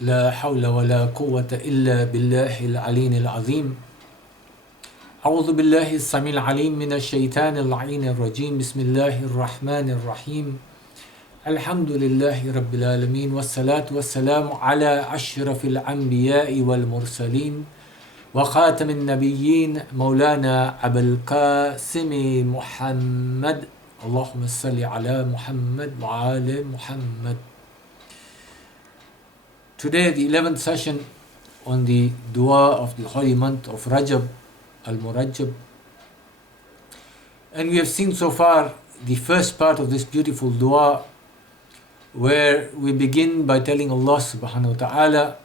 لا حول ولا قوة إلا بالله العلي العظيم. أعوذ بالله السميع العليم من الشيطان اللعين الرجيم. بسم الله الرحمن الرحيم. الحمد لله رب العالمين، والصلاة والسلام على أشرف الأنبياء والمرسلين وخاتم النبيين مولانا أبا القاسم محمد. اللهم صل على محمد وعلى محمد. Today, the 11th session on the dua of the holy month of Rajab, al-Murajab. And we have seen so far the first part of this beautiful dua, where we begin by telling Allah subhanahu wa ta'ala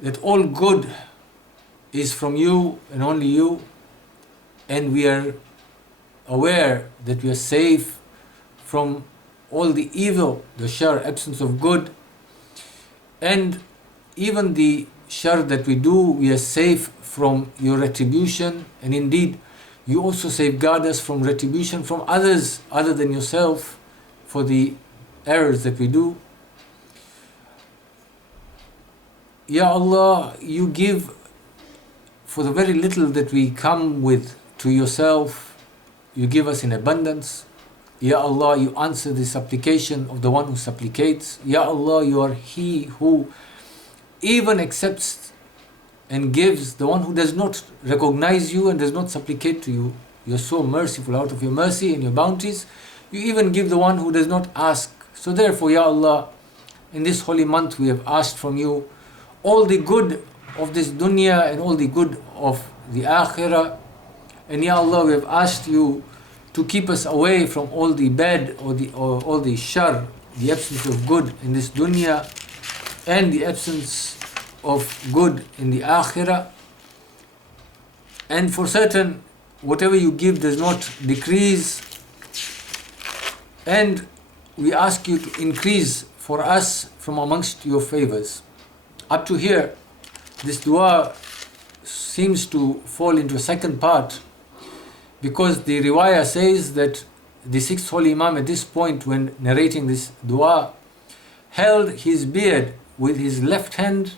that all good is from you and only you, and we are aware that we are safe from all the evil, the shar, absence of good, and even the shar that we do, we are safe from your retribution. And indeed, you also safeguard us from retribution from others other than yourself for the errors that we do. Ya Allah, you give for the very little that we come with to yourself, you give us in abundance. Ya Allah, you answer the supplication of the one who supplicates. Ya Allah, you are He who even accepts and gives the one who does not recognize you and does not supplicate to you. You are so merciful. Out of your mercy and your bounties, you even give the one who does not ask. So therefore, Ya Allah, in this holy month we have asked from you all the good of this dunya and all the good of the akhirah. And Ya Allah, we have asked you to keep us away from all the bad or all the shar, the absence of good in this dunya and the absence of good in the akhirah. And for certain, whatever you give does not decrease, and we ask you to increase for us from amongst your favors. Up to here, this dua seems to fall into a second part, because the riwayah says that the sixth holy Imam at this point, when narrating this dua, held his beard with his left hand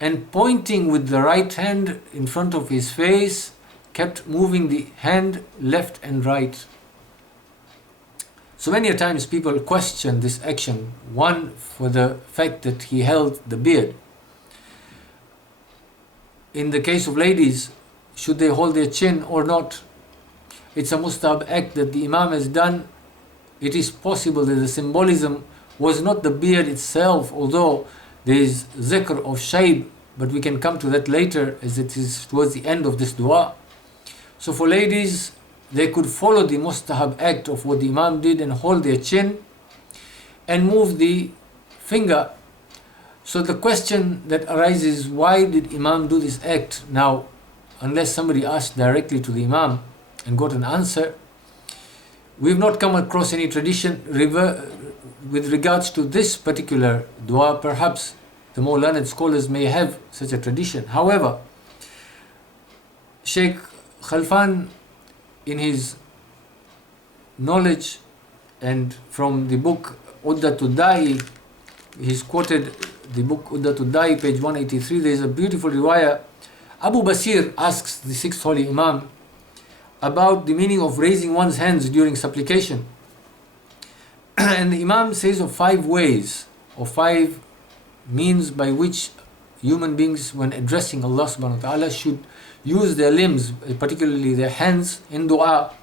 and pointing with the right hand in front of his face, kept moving the hand left and right. So many a times people question this action, one for the fact that he held the beard. In the case of ladies, should they hold their chin or not? It's a mustahab act that the Imam has done. It is possible that the symbolism was not the beard itself, although there is zikr of shayb, but we can come to that later as it is towards the end of this dua. So for ladies, they could follow the mustahab act of what the Imam did and hold their chin and move the finger. So the question that arises, why did Imam do this act? Now, unless somebody asked directly to the Imam and got an answer, we've not come across any tradition with regards to this particular dua. Perhaps the more learned scholars may have such a tradition. However, Sheikh Khalfan, in his knowledge and from the book Uddatul Da'i, he's quoted the book Uddatul Da'i, page 183. There is a beautiful riwayah. Abu Basir asks the sixth holy Imam about the meaning of raising one's hands during supplication. And the Imam says of 5 ways, or 5 means by which human beings, when addressing Allah subhanahu wa ta'ala, should use their limbs, particularly their hands, in dua.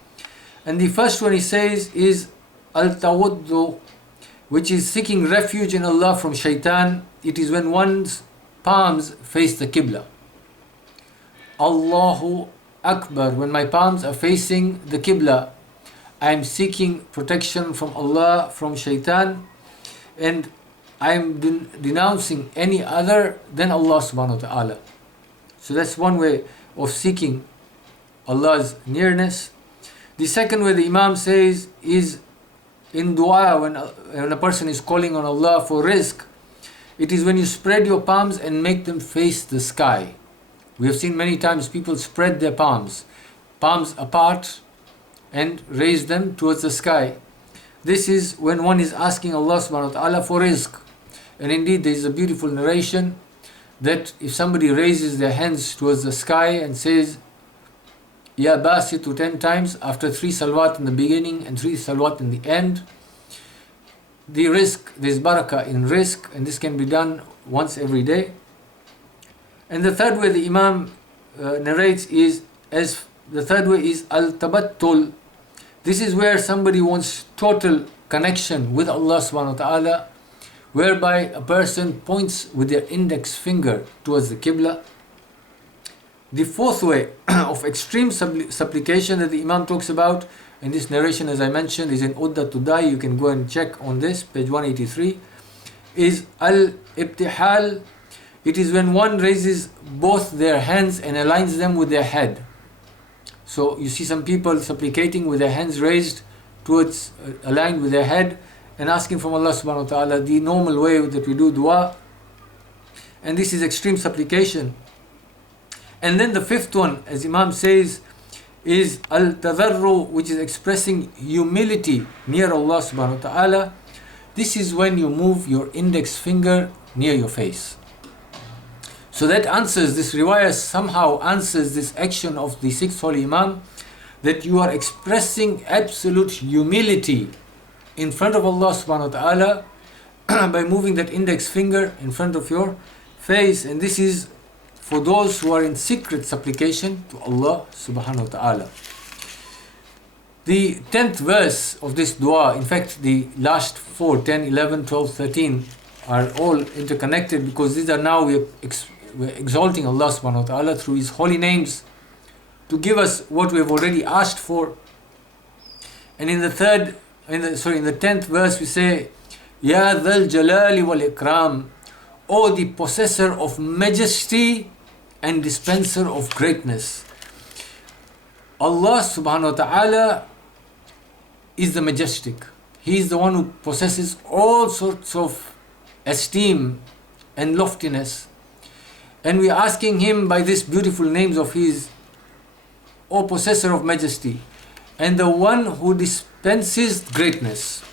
And the first one he says is al-tawaddu, which is seeking refuge in Allah from shaitan. It is when one's palms face the qibla. Allahu Akbar, when my palms are facing the qibla, I am seeking protection from Allah, from shaitan, and I am denouncing any other than Allah subhanahu wa ta'ala. So that's one way of seeking Allah's nearness. The second way the Imam says is in dua, when a person is calling on Allah for rizq. It is when you spread your palms and make them face the sky. We have seen many times people spread their palms apart and raise them towards the sky. This is when one is asking Allah subhanahu wa ta'ala for rizq. And indeed there is a beautiful narration that if somebody raises their hands towards the sky and says Ya Basitu 10 times after 3 salawat in the beginning and 3 salawat in the end, there's barakah in rizq, and this can be done once every day. And the third way the Imam narrates is, the third way is al-tabattul. This is where somebody wants total connection with Allah subhanahu wa ta'ala, whereby a person points with their index finger towards the Qibla. The fourth way of extreme supplication that the Imam talks about in this narration, as I mentioned, is in Uddatul Da'i. You can go and check on this, page 183, is al-ibtihal. It is when one raises both their hands and aligns them with their head. So you see some people supplicating with their hands raised towards, aligned with their head, and asking from Allah subhanahu wa ta'ala the normal way that we do dua. And this is extreme supplication. And then the fifth one, as Imam says, is al-tadarru, which is expressing humility near Allah subhanahu wa ta'ala. This is when you move your index finger near your face. So that answers, this riwayah somehow answers this action of the sixth holy Imam, that you are expressing absolute humility in front of Allah subhanahu wa ta'ala by moving that index finger in front of your face. And this is for those who are in secret supplication to Allah subhanahu wa ta'ala. The 10th verse of this dua, in fact the last 4, 10, 11, 12, 13 are all interconnected, because these are now we're exalting Allah subhanahu wa ta'ala through His holy names to give us what we have already asked for. And in the 10th verse we say, Ya dha-al-Jalali wal-Ikram, O the possessor of majesty and dispenser of greatness. Allah subhanahu wa ta'ala is the majestic. He is the one who possesses all sorts of esteem and loftiness. And we are asking Him by these beautiful names of His, O possessor of majesty, and the one who dispenses greatness.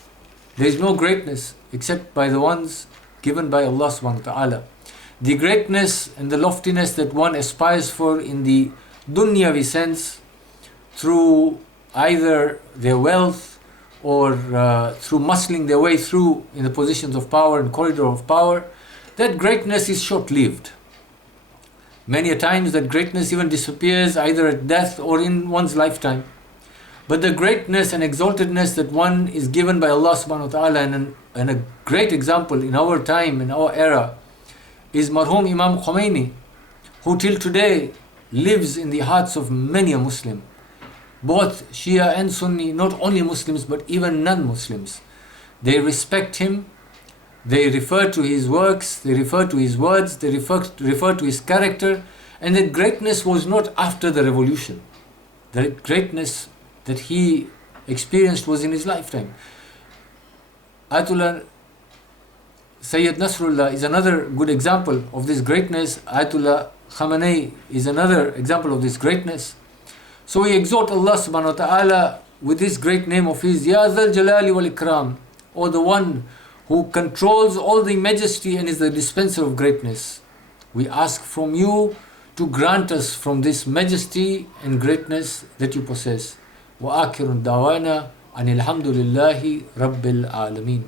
There is no greatness except by the ones given by Allah subhanahu wa ta'ala. The greatness and the loftiness that one aspires for in the dunyavi sense, through either their wealth or through muscling their way through in the positions of power and corridor of power, that greatness is short-lived. Many a times that greatness even disappears either at death or in one's lifetime. But the greatness and exaltedness that one is given by Allah subhanahu wa ta'ala, and a great example in our time, in our era, is marhum Imam Khomeini, who till today lives in the hearts of many a Muslim, both Shia and Sunni, not only Muslims but even non-Muslims. They respect him, they refer to his works, they refer to his words, they refer to his character, and that greatness was not after the revolution. The greatness that he experienced was in his lifetime. Ayatollah Sayyid Nasrullah is another good example of this greatness. Ayatollah Khamenei is another example of this greatness. So we exalt Allah subhanahu wa ta'ala with this great name of His, Ya dha-al-Jalali wal-Ikram, or the one who controls all the majesty and is the dispenser of greatness. We ask from you to grant us from this majesty and greatness that you possess. Wa akhirun dawana anil hamdulillahi rabbil alameen.